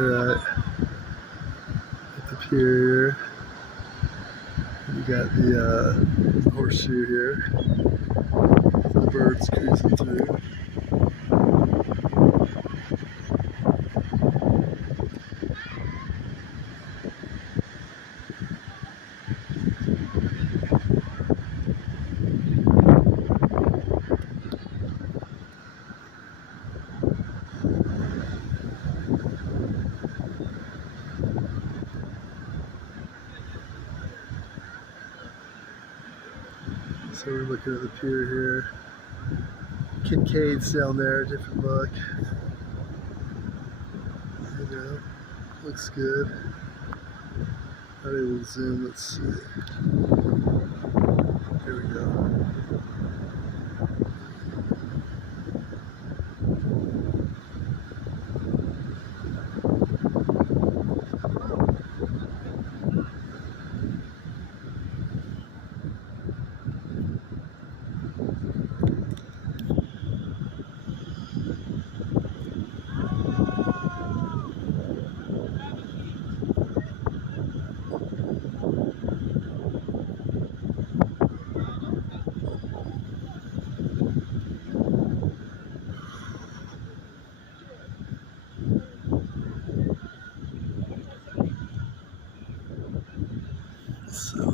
We're at the pier here. You got the horseshoe here. The birds cruising through. So we're looking at the pier here. Kincaid's down there, different look. You know, looks good. Not able to zoom, let's see. Here we go. So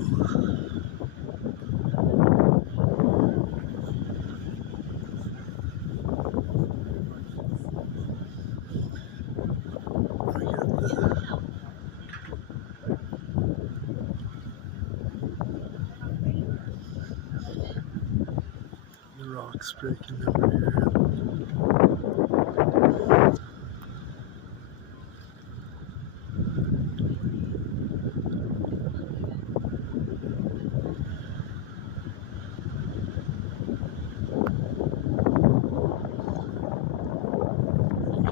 the rocks breaking over here.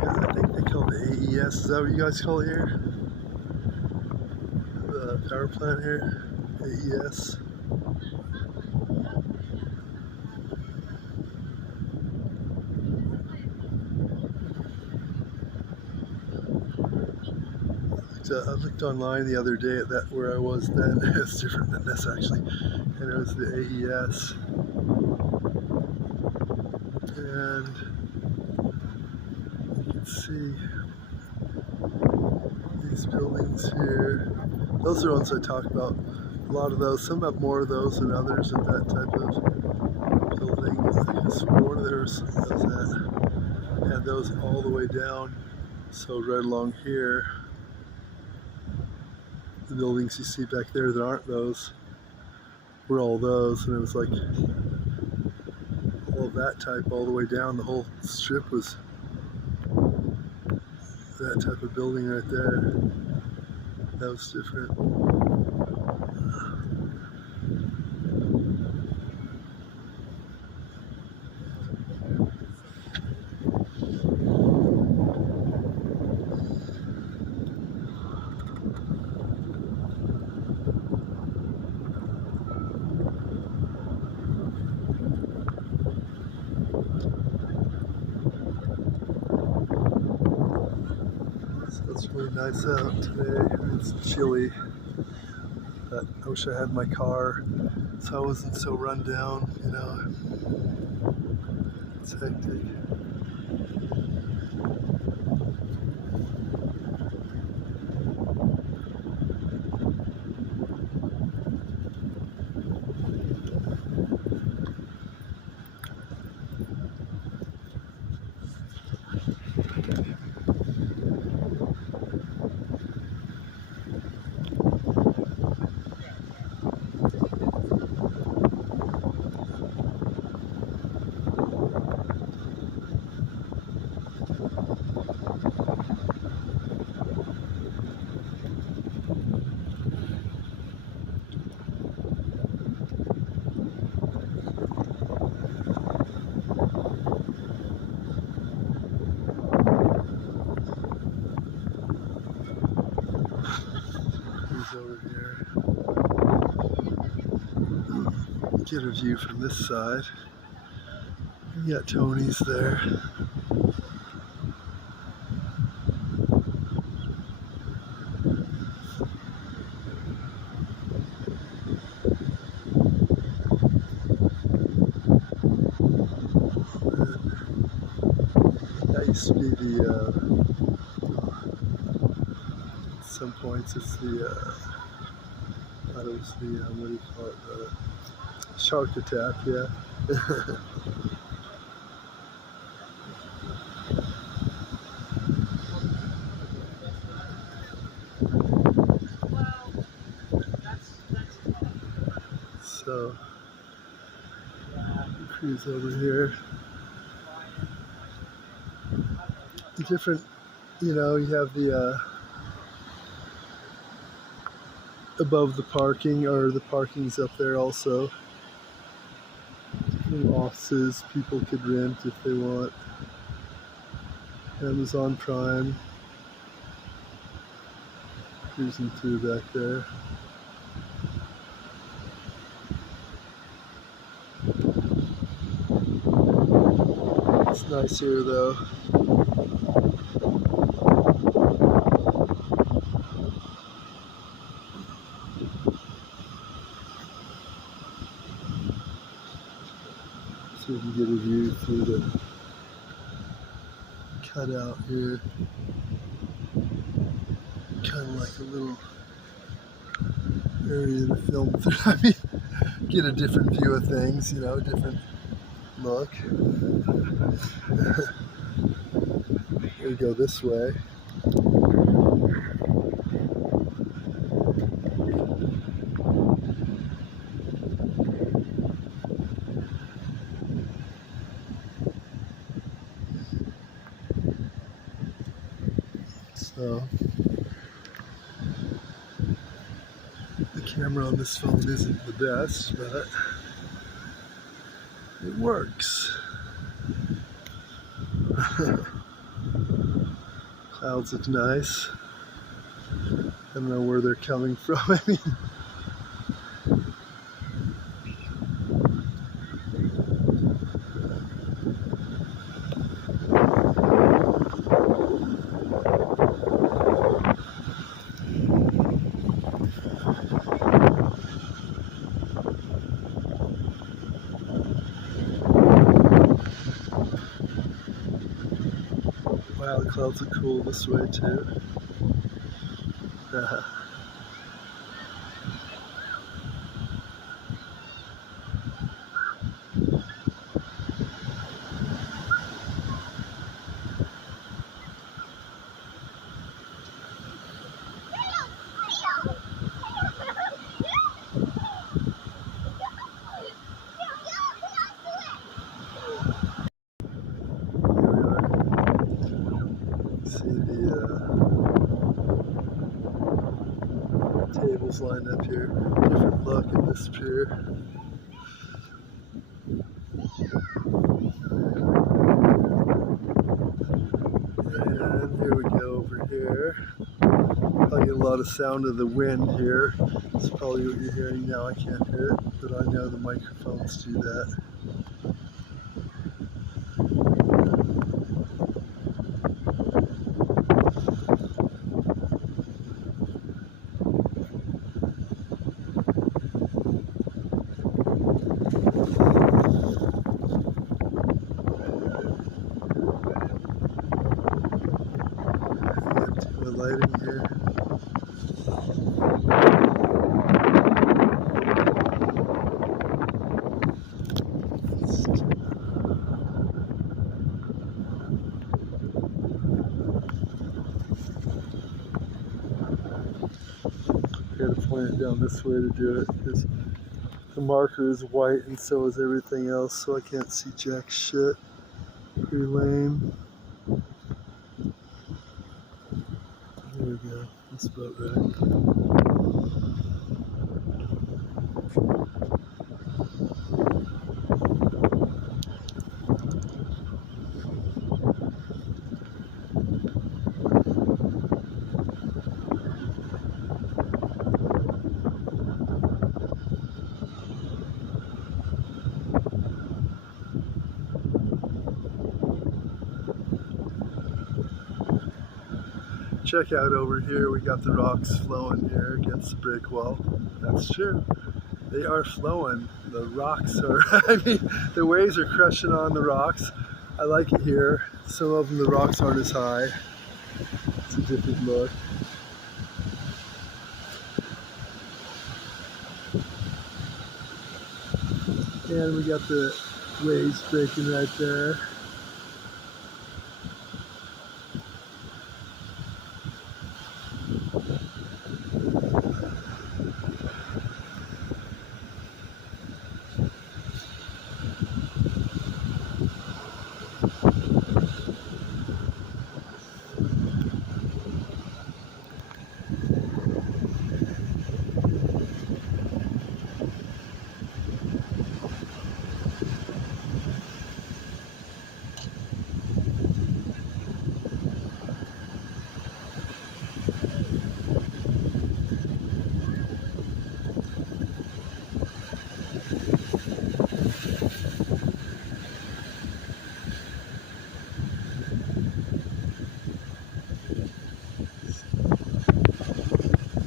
I think they call it AES. Is that what you guys call it here? The power plant here? AES. I looked online the other day at that where I was then. It's different than this actually. And it was the AES. And you can see these buildings here. Those are the ones I talk about. A lot of those. Some have more of those than others of that type of building. I guess one of theirs had those all the way down. So right along here, the buildings you see back there that aren't those were all those, and it was like all of that type all the way down. The whole strip was that type of building right there. That was different. It's really nice out today. It's chilly. But I wish I had my car so I wasn't so run down, you know. It's hectic. Over here. Get a view from this side. You got Tony's there. used to be the, at some points it's the, I thought it was the, what do you call it, the shark attack, yeah. So, cruise over here. Different, you know, you have the, above the parking, or the parking's up there also. Different offices people could rent if they want. Amazon Prime. Cruising through back there. It's nice here though. So you can get a view through the cutout here. Kind of like a little area to film through. I mean, get a different view of things, you know, different look. We go this way. So the camera on this phone isn't the best, but it works. Clouds look nice. I don't know where they're coming from. I mean, wow, the clouds look cool this way too. See the tables lined up here. Different look at this pier. And here we go over here. Probably get a lot of sound of the wind here. That's probably what you're hearing now. I can't hear it, but I know the microphones do that. The lighting here. I gotta point it down this way to do it because the marker is white and so is everything else, so I can't see jack shit. Pretty lame. There we go. That's about right. Check out over here, we got the rocks flowing here against the brick wall. That's true. They are flowing. The rocks are, I mean, the waves are crushing on the rocks. I like it here. Some of them, the rocks aren't as high. It's a different look. And we got the waves breaking right there.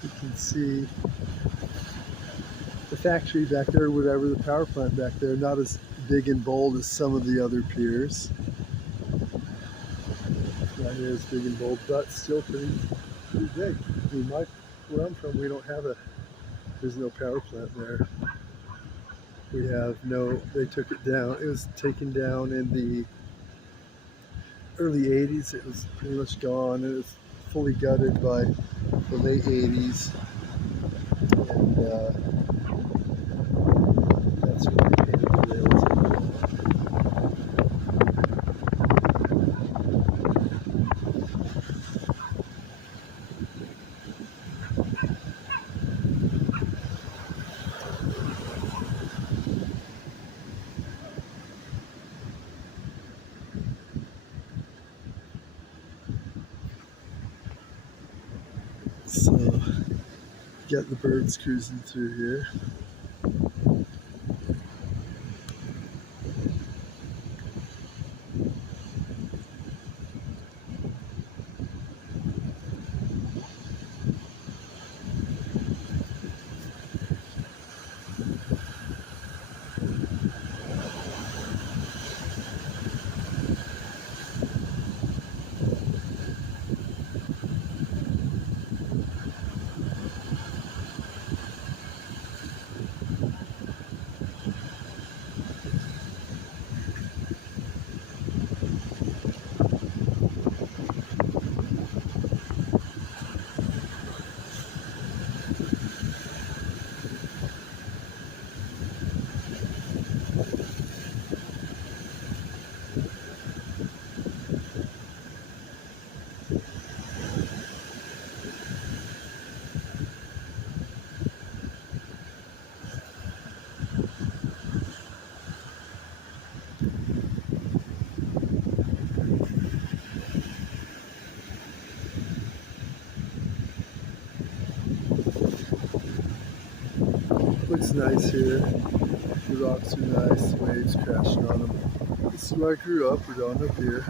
You can see the factory back there, whatever, the power plant back there, not as big and bold as some of the other piers. Not near as big and bold, but still pretty big. I mean, where I'm from, we don't have there's no power plant there. We have they took it down. It was taken down in the early 80s. It was pretty much gone. It was fully gutted by the late 80s. And that's when they painted the rails. So, got the birds cruising through here. Looks nice here. The rocks are nice, the waves crashing on them. This is where I grew up, Redondo Pier.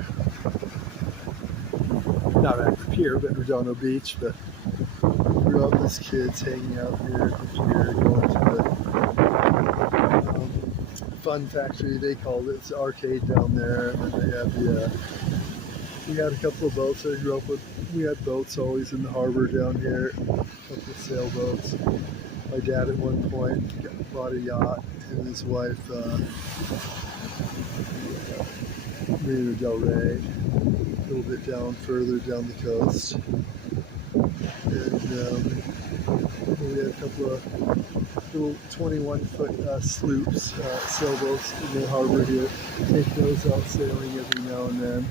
Not at the pier, but Redondo Beach. But grew up as kids hanging out here at the pier, going to the fun factory, they called it. It's the arcade down there. And then they had we had a couple of boats I grew up with. We had boats always in the harbor down here, a couple of sailboats. My dad at one point bought a yacht, him and his wife, Marina Del Rey, a little bit further down the coast. And we had a couple of little 21-foot sloops, sailboats in the harbor here. Take those out sailing every now and then.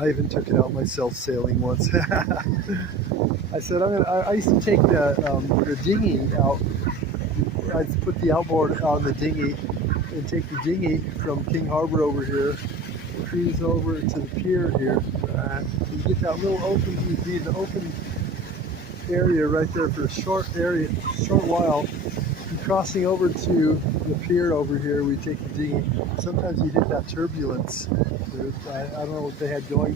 I even took it out myself sailing once. I said I used to take the dinghy out. I'd put the outboard on the dinghy and take the dinghy from King Harbor over here, cruise over to the pier here. You get that little open, you'd be in the open area right there for a short while. And crossing over to the pier over here, we take the dinghy. Sometimes you hit that turbulence. I don't know what they had going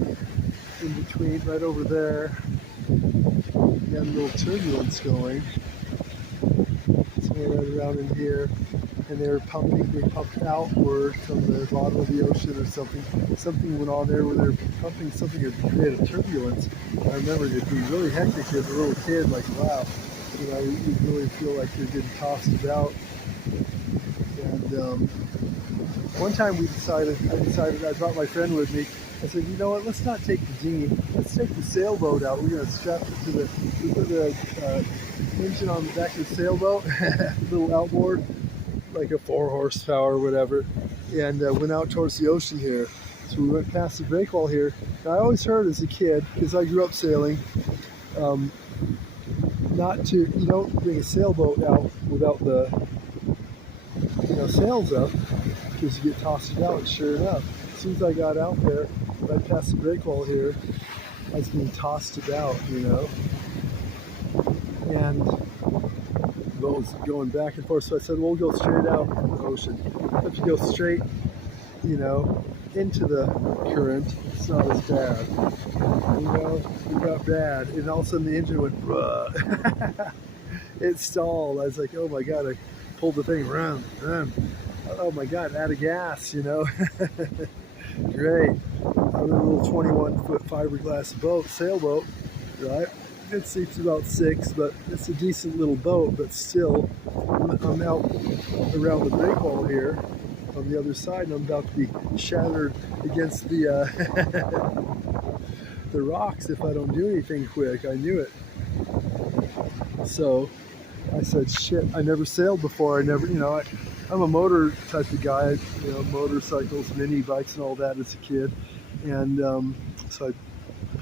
in between, right over there. You had a little turbulence going. So right around in here. and they pumped outward from the bottom of the ocean or something. Something went on there where they were pumping something that created turbulence. I remember it being really hectic as a little kid, like, wow, you really feel like you're getting tossed about. And one time I brought my friend with me. I said, you know what, let's not take the dinghy, let's take the sailboat out. We're going to strap it to we put the engine on the back of the sailboat, little outboard, like a 4 horsepower or whatever, and went out towards the ocean here. So we went past the breakwall here. Now, I always heard as a kid, because I grew up sailing, you don't bring a sailboat out without the sails up, because you get tossed about. And sure enough, as soon as I got out there, right past the breakwall here, I was being tossed about, and the boat was going back and forth. So I said, we'll go straight out in the ocean. If you go straight, into the current, it's not as bad. It got bad, and all of a sudden the engine went, it stalled. I was like, oh my God, I pulled the thing, run. Oh my God, out of gas, Great. I'm in a little 21-foot fiberglass sailboat, right? It seats about 6, but it's a decent little boat, but still, I'm out around the breakwall here on the other side, and I'm about to be shattered against the the rocks if I don't do anything quick. I knew it. So I said, shit, I never sailed before. I'm a motor type of guy, motorcycles, mini bikes and all that as a kid. And so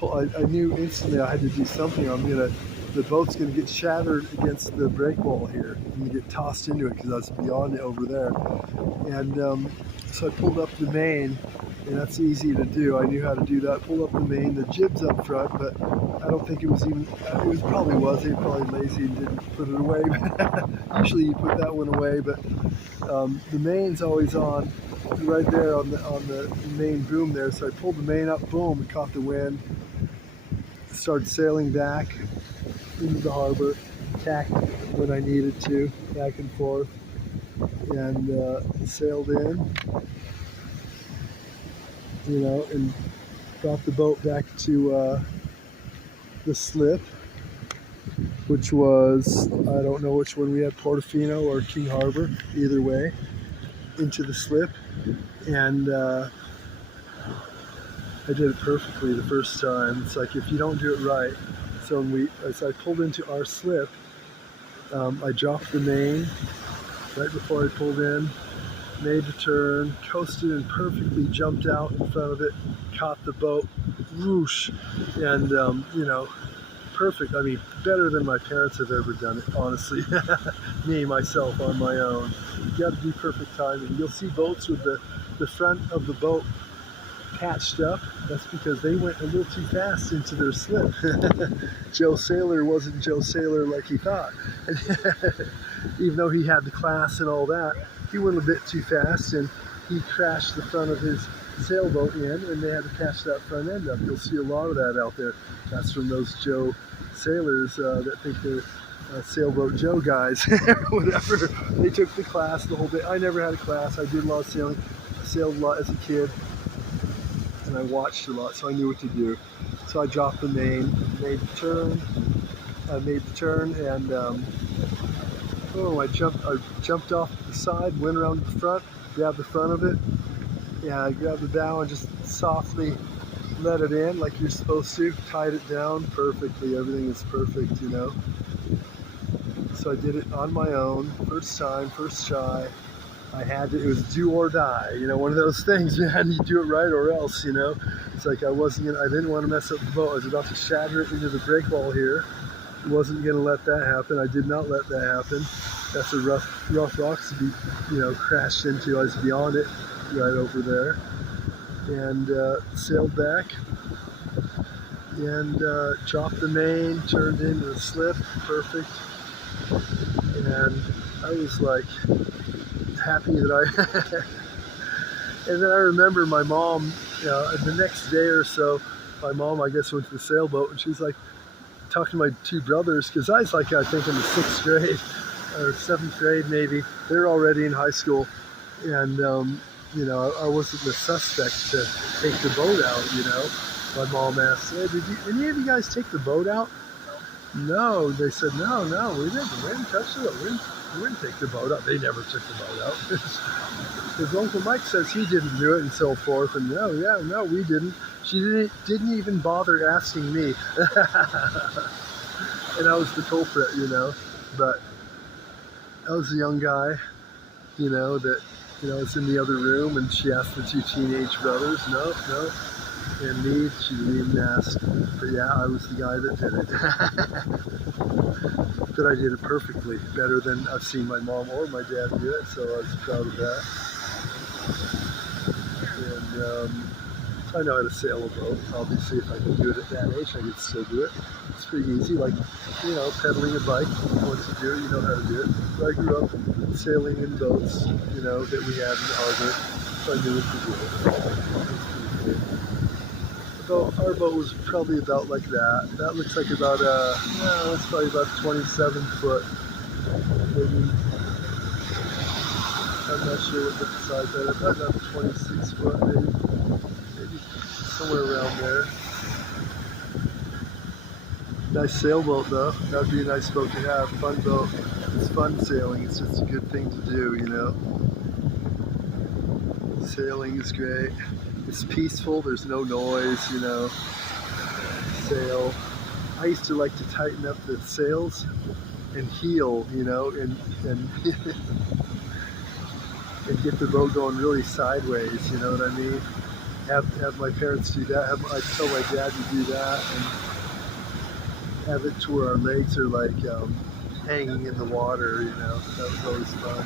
I knew instantly I had to do something. The boat's gonna get shattered against the breakwall here. I'm gonna get tossed into it because I was beyond it over there. And so I pulled up the main, and that's easy to do. I knew how to do that. Pull up the main, the jib's up front, but I don't think it was even, probably was. They were probably lazy and didn't put it away. Usually you put that one away, but the main's always on right there on the main boom there. So I pulled the main up, boom, it caught the wind, started sailing back into the harbor, tacked when I needed to, back and forth, and sailed in, and brought the boat back to the slip, which was, I don't know which one we had, Portofino or King Harbor, either way, into the slip. And I did it perfectly the first time. It's like, if you don't do it right. So as I pulled into our slip, I dropped the main right before I pulled in, made the turn, coasted and perfectly jumped out in front of it, caught the boat, whoosh, and perfect. I mean, better than my parents have ever done it, honestly. Me, myself, on my own. You got to do perfect timing. You'll see boats with the front of the boat patched up. That's because they went a little too fast into their slip. Joe Sailor wasn't Joe Sailor like he thought. Even though he had the class and all that, he went a bit too fast, and he crashed the front of his sailboat in, and they had to patch that front end up. You'll see a lot of that out there. That's from those Joe Sailors that think they're Sailboat Joe guys, whatever. They took the class the whole day. I never had a class. I did a lot of sailing. I sailed a lot as a kid, and I watched a lot, so I knew what to do. So I dropped the main, made the turn, and boom, I jumped off the side, went around the front, grabbed the front of it, I grabbed the bow and just softly let it in like you're supposed to, tied it down perfectly. Everything is perfect, So I did it on my own, first time, first try. It was do or die, one of those things, man. You do it right or else, It's like I didn't want to mess up the boat. I was about to shatter it into the breakwall here. Wasn't going to let that happen. I did not let that happen. That's a rough rocks to be, crashed into. I was beyond it, right over there, and sailed back and dropped the main, turned into the slip, perfect. And I was like happy that and then I remember my mom, the next day or so, my mom, I guess, went to the sailboat, and she was like talking to my two brothers, because I was like, I think in the 6th grade, or 7th grade maybe. They're already in high school, and you know, I wasn't the suspect to take the boat out. You know, my mom asked, "Hey, did any of you guys take the boat out?" No, they said, no, we didn't. We didn't touch the boat. We didn't take the boat out. They never took the boat out. His Uncle Mike says he didn't do it and so forth. And no, we didn't. She didn't even bother asking me. And I was the culprit, you know. But I was a young guy, you know, that, you know, was in the other room, and she asked the two teenage brothers. No. And me, she didn't even ask. But yeah, I was the guy that did it. But I did it perfectly, better than I've seen my mom or my dad do it, so I was proud of that. And so I know how to sail a boat. Obviously, if I could do it at that age, I could still do it. It's pretty easy, like, you know, pedaling a bike. Once you do it, you know how to do it. So I grew up sailing in boats, you know, that we had in the harbor, so I knew what to do. It was pretty cool. Our boat was probably about like that. That looks like about it's probably about 27 foot, maybe. I'm not sure what the size of it. Probably about 26 foot, maybe somewhere around there. Nice sailboat though. That'd be a nice boat to have. Fun boat. It's fun sailing. It's just a good thing to do, you know. Sailing is great. It's peaceful. There's no noise, you know. Sail. I used to like to tighten up the sails and heel, you know, and and get the boat going really sideways. You know what I mean? Have my parents do that. I tell my dad to do that, and have it to where our legs are like hanging in the water. You know, that was always fun.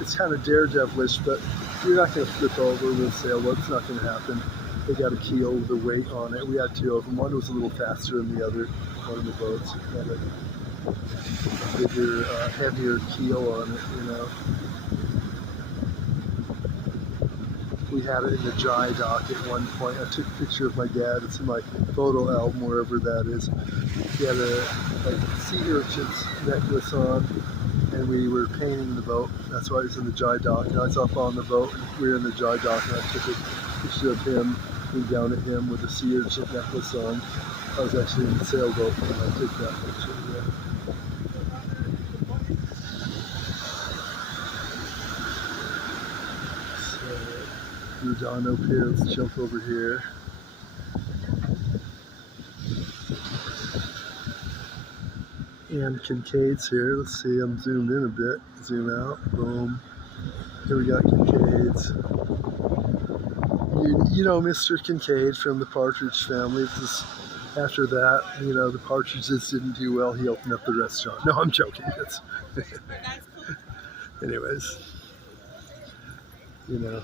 It's kind of daredevilish, but you're not going to flip over with a sailboat. It's not going to happen. They got a keel with a weight on it. We had two of them. One was a little faster than the other. One of the boats had a bigger, heavier keel on it, you know. We had it in the dry dock at one point. I took a picture of my dad. It's in my photo album, wherever that is. He had a sea urchin's necklace on, and we were painting the boat. That's why he was in the dry dock. And I was up on the boat, and we were in the dry dock, and I took a picture of him, looking down at him with a sea urchin necklace on. I was actually in the sailboat when I took that picture. Yeah. So, we're down up here. Let's jump over here. And Kincaid's here. Let's see, I'm zoomed in a bit. Zoom out. Boom. Here we got Kincaid's. You know Mr. Kincaid from the Partridge Family. Just after that, you know, the Partridges didn't do well. He opened up the restaurant. No, I'm joking. Anyways, you know,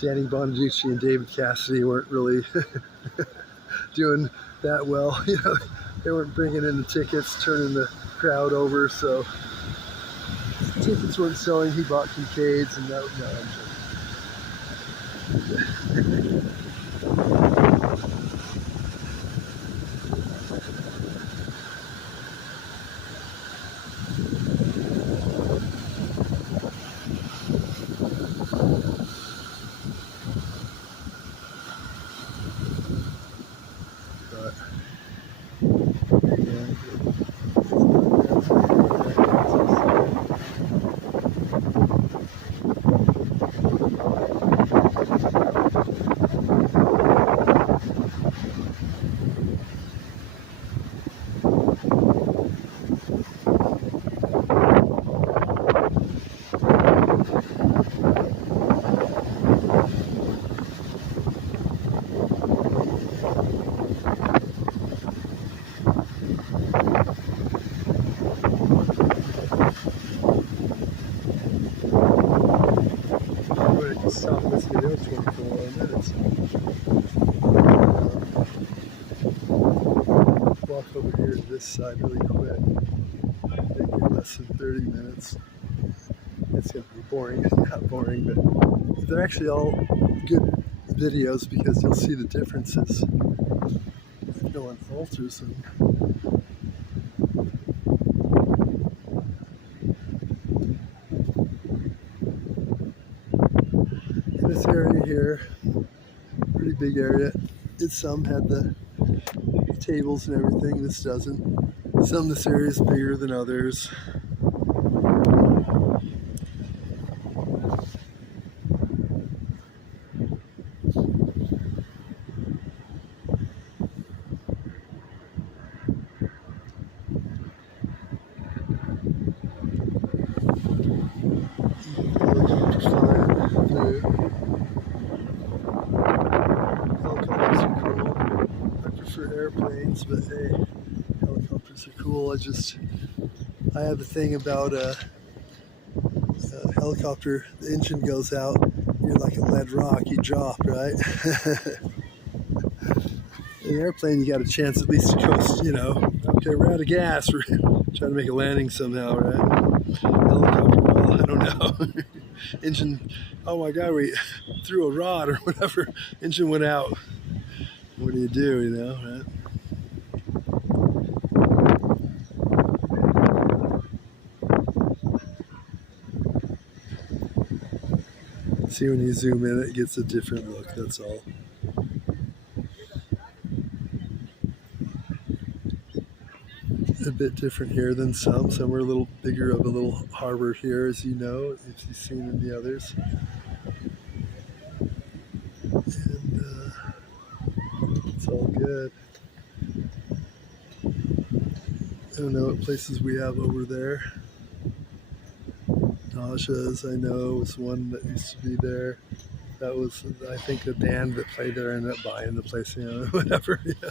Danny Bonaducci and David Cassidy weren't really doing that well. You know, they weren't bringing in the tickets, turning the crowd over, so tickets weren't selling. He bought Kincaid's, and that no, I'm joking. But yeah. Stop this video 24 minutes. Walk over here to this side really quick. Maybe less than 30 minutes. It's going to be boring. Not boring, but they're actually all good videos because you'll see the differences if no one alters them. pretty big area. Some had the tables and everything. This doesn't. Some of this area is bigger than others. Helicopter flying through. Helicopters are cool. I prefer airplanes, but hey, helicopters are cool. I have a thing about a helicopter. The engine goes out, you're like a lead rock. You drop, right? In an airplane, you got a chance at least to coast. Okay, we're out of gas. We're trying to make a landing somehow, right? Helicopter, well, I don't know. Engine, oh my God, we threw a rod or whatever. Engine went out. What do you do, right? See, when you zoom in, it gets a different look, that's all. A bit different here than some. Some are a little bigger of a little harbor here, as you know, if you've seen in the others. And it's all good. I don't know what places we have over there. Nasha's, I know, was one that used to be there. That was, I think, the band that played there ended up buying the place, whatever. Yeah.